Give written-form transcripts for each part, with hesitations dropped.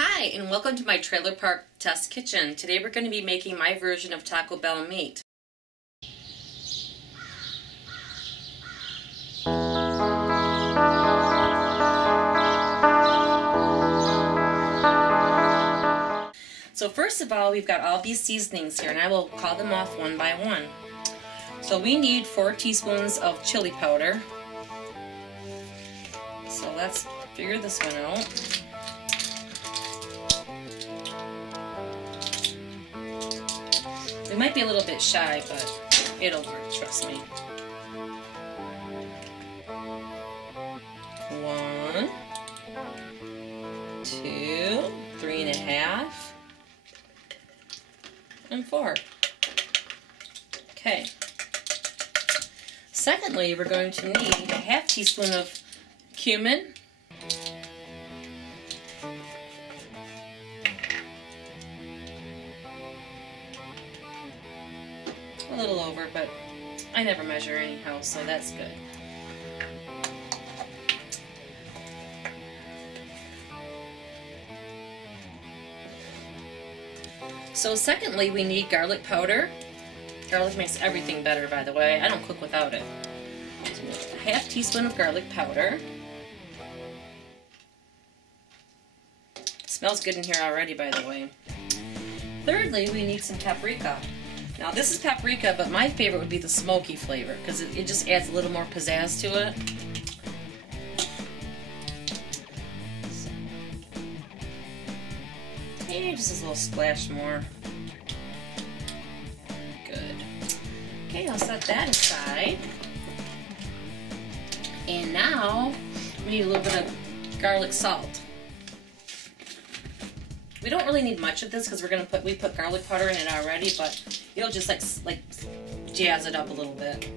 Hi, and welcome to my trailer park test kitchen. Today we're going to be making my version of Taco Bell meat. So first of all, we've got all these seasonings here, and I will call them off one by one. So we need 4 teaspoons of chili powder. So let's figure this one out. We might be a little bit shy, but it'll work, trust me. 1, 2, 3.5, and 4. Okay. Secondly, we're going to need a half teaspoon of cumin. A little over, but I never measure anyhow, so that's good. So secondly, we need garlic powder. Garlic makes everything better, by the way. I don't cook without it. So a half teaspoon of garlic powder. Smells good in here already, by the way. Thirdly, we need some paprika. Now this is paprika, but my favorite would be the smoky flavor because it just adds a little more pizzazz to it. And just a little splash more. Good. Okay, I'll set that aside. And now we need a little bit of garlic salt. We don't really need much of this because we put garlic powder in it already, but it'll just like jazz it up a little bit.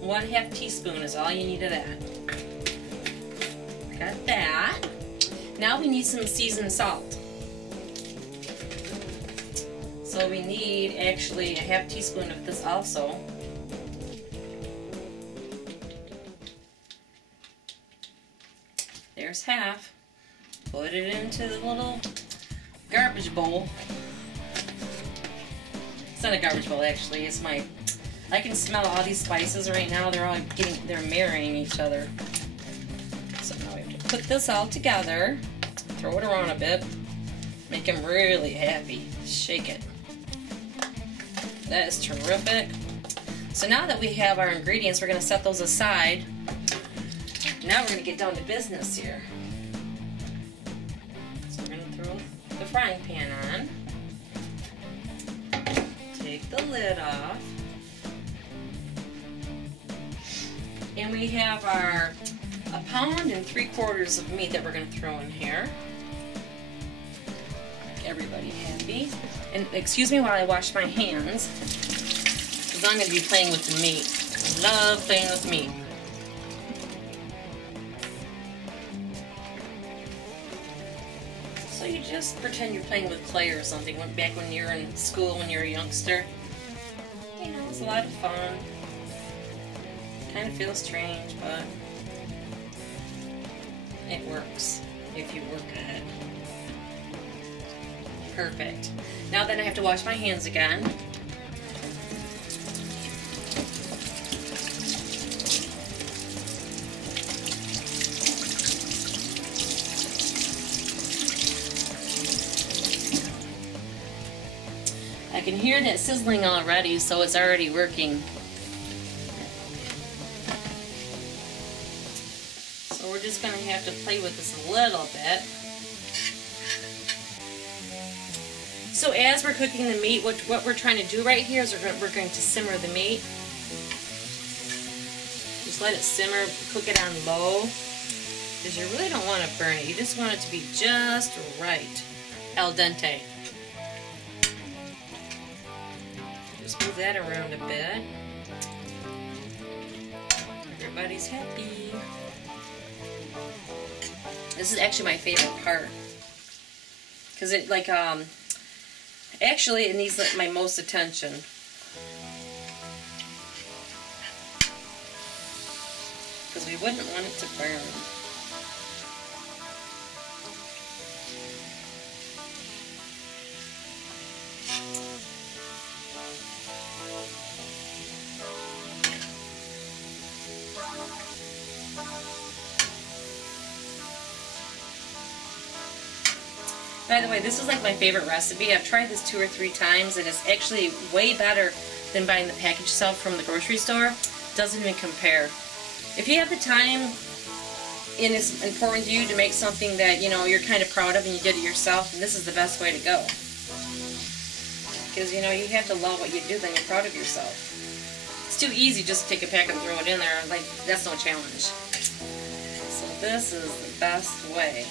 One-half teaspoon is all you need of that. Got that. Now we need some seasoned salt. So we need actually a half teaspoon of this also. There's half. Put it into the little garbage bowl. It's not a garbage bowl actually, it's my, I can smell all these spices right now. They're marrying each other. So now we have to put this all together, throw it around a bit, make them really happy. Shake it. That is terrific. So now that we have our ingredients, we're going to set those aside. Now we're going to get down to business here. So we're going to throw the frying pan on. Take the lid off. And we have our 1 pound and 3/4 of meat that we're going to throw in here. Make everybody happy. And excuse me while I wash my hands, because I'm going to be playing with the meat. I love playing with meat. So you just pretend you're playing with clay or something. Back when you were in school, when you were a youngster. You know, it's a lot of fun. Kind of feels strange, but it works if you work at it. Perfect. Now then I have to wash my hands again. I can hear that sizzling already, so it's already working. So we're just going to have to play with this a little bit. So as we're cooking the meat, what we're trying to do right here is we're going to simmer the meat. Just let it simmer, cook it on low, because you really don't want to burn it. You just want it to be just right, al dente. Just move that around a bit. Everybody's happy. This is actually my favorite part, because it actually it needs my most attention. because we wouldn't want it to burn. By the way, this is like my favorite recipe. I've tried this 2 or 3 times, and it's actually way better than buying the packaged stuff from the grocery store. Doesn't even compare. If you have the time and it's important to you to make something that, you know, you're kind of proud of and you did it yourself, and this is the best way to go. Because, you know, you have to love what you do, then you're proud of yourself. It's too easy just to take a pack and throw it in there. Like, that's no challenge. So this is the best way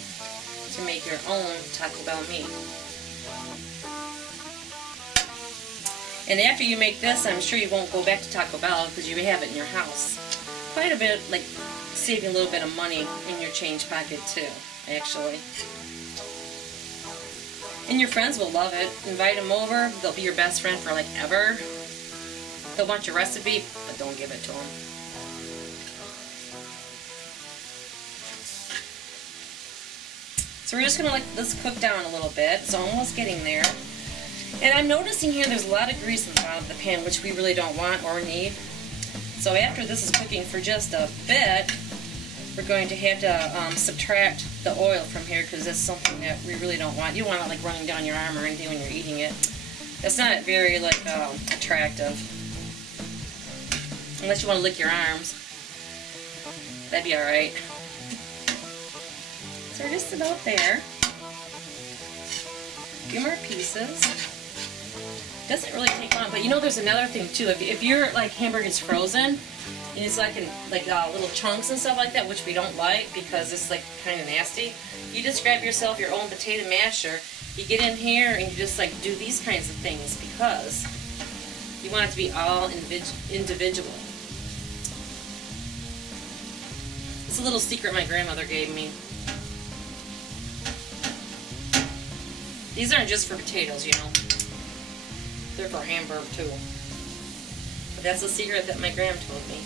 to make your own Taco Bell meat. And after you make this, I'm sure you won't go back to Taco Bell because you have it in your house. Quite a bit, like saving a little bit of money in your change pocket too, actually. And your friends will love it. Invite them over. They'll be your best friend for like ever. They'll want your recipe, but don't give it to them. So we're just going to let this cook down a little bit. It's almost getting there. And I'm noticing here there's a lot of grease in the bottom of the pan, which we really don't want or need. So after this is cooking for just a bit, we're going to have to subtract the oil from here because that's something that we really don't want. You don't want it like running down your arm or anything when you're eating it. That's not very like attractive. Unless you want to lick your arms. That'd be alright. So we're just about there. A few more pieces. Doesn't really take long, but you know there's another thing too. If your like hamburger's frozen and it's like in like little chunks and stuff like that, which we don't like because it's like kind of nasty, you just grab yourself your own potato masher. You get in here and you just like do these kinds of things because you want it to be all individual. It's a little secret my grandmother gave me. These aren't just for potatoes, you know. They're for hamburger too. But that's a secret that my grandma told me.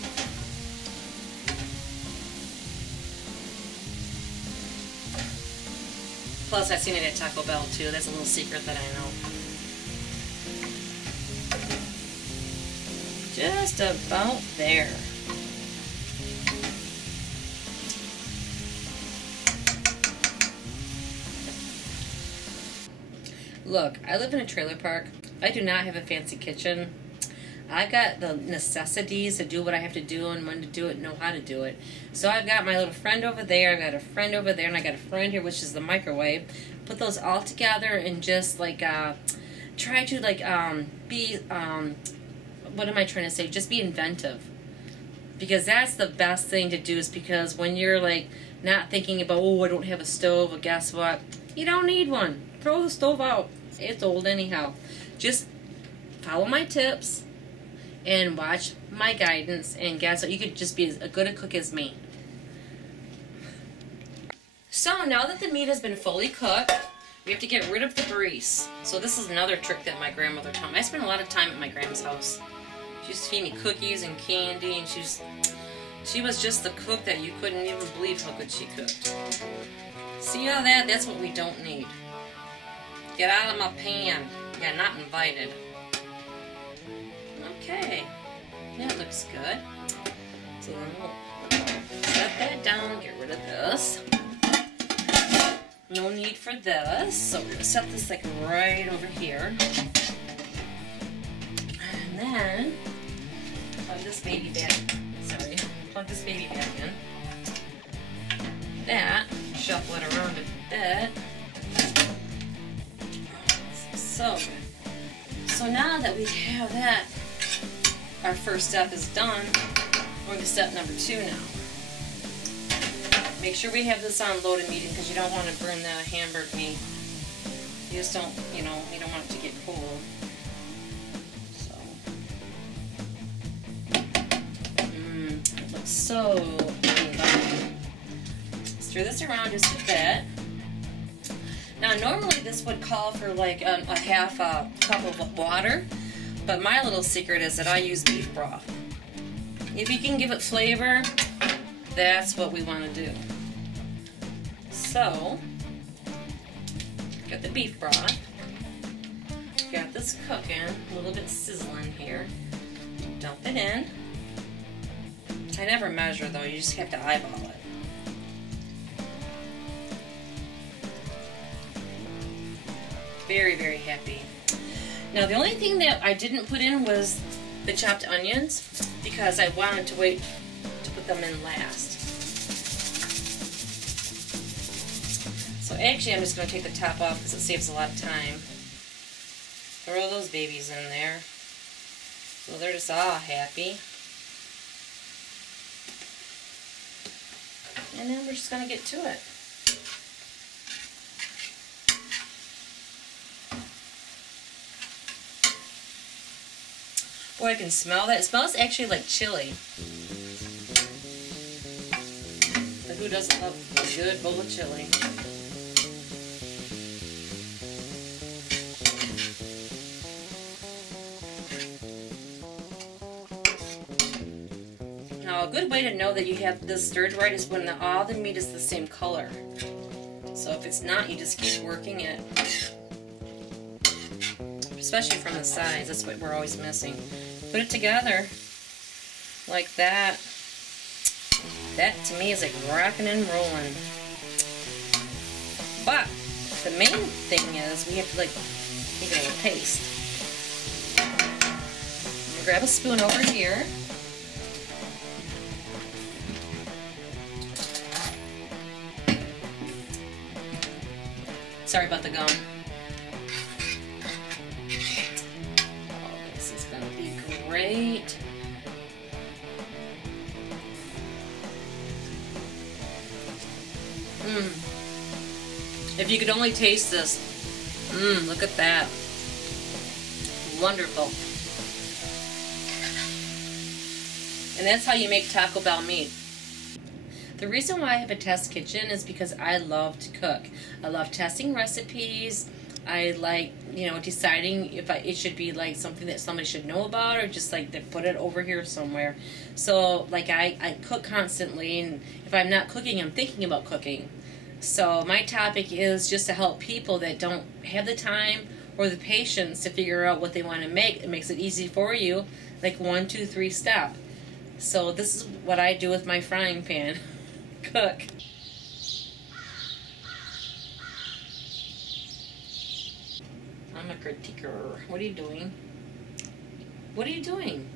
Plus, I've seen it at Taco Bell too. That's a little secret that I know. Just about there. Look, I live in a trailer park. I do not have a fancy kitchen. I've got the necessities to do what I have to do and when to do it and know how to do it. So I've got my little friend over there, I've got a friend over there, and I got a friend here, which is the microwave. Put those all together and just like try to like be what am I trying to say? Just be inventive. Because that's the best thing to do, is because when you're like not thinking about, oh, I don't have a stove, well, guess what? You don't need one. Throw the stove out. It's old anyhow. Just follow my tips and watch my guidance, and guess what? You could just be as good a cook as me. So now that the meat has been fully cooked, we have to get rid of the grease. So this is another trick that my grandmother taught me. I spent a lot of time at my grandma's house. She used to feed me cookies and candy, and she was just the cook that you couldn't even believe how good she cooked. See all that? That's what we don't need. Get out of my pan. Yeah, not invited. Okay. That looks good. So then we'll set that down, get rid of this. No need for this. So we're going to set this like right over here. And then plug this baby back. Sorry. Plug this baby back in. That. Shuffle it around a bit. So good. So now that we have that, our first step is done. We're to step number 2 now. Make sure we have this on low to medium because you don't want to burn the hamburger meat. You just don't, you don't want it to get cold. So, it looks so good. Stir this around just a bit. Now normally this would call for like a half a cup of water, but my little secret is that I use beef broth. If you can give it flavor, That's what we want to do. So, got the beef broth. Got this cooking, a little bit sizzling here. Dump it in. I never measure though, you just have to eyeball it. Very, very happy. Now the only thing that I didn't put in was the chopped onions because I wanted to wait to put them in last. So actually I'm just going to take the top off because it saves a lot of time. Throw those babies in there. So they're just all happy. And then we're just going to get to it. Boy, I can smell that. It smells actually like chili. But who doesn't love a good bowl of chili? Now, a good way to know that you have this stirred right is when all the meat is the same color. So if it's not, you just keep working it. Especially from the sides, that's what we're always missing. Put it together like that. That to me is like rocking and rolling. But the main thing is we have to like make it a little paste. I'm gonna grab a spoon over here. Sorry about the gum. Oh, this is gonna be great. If you could only taste this. Look at that. Wonderful. And that's how you make Taco Bell meat. The reason why I have a test kitchen is because I love to cook. I love testing recipes. I like, deciding if it should be like something that somebody should know about or just like to put it over here somewhere. So like I cook constantly, and if I'm not cooking, I'm thinking about cooking. So my topic is just to help people that don't have the time or the patience to figure out what they want to make. It makes it easy for you, like 1, 2, 3 step. So this is what I do with my frying pan. Cook. I'm a critiquer. What are you doing? What are you doing?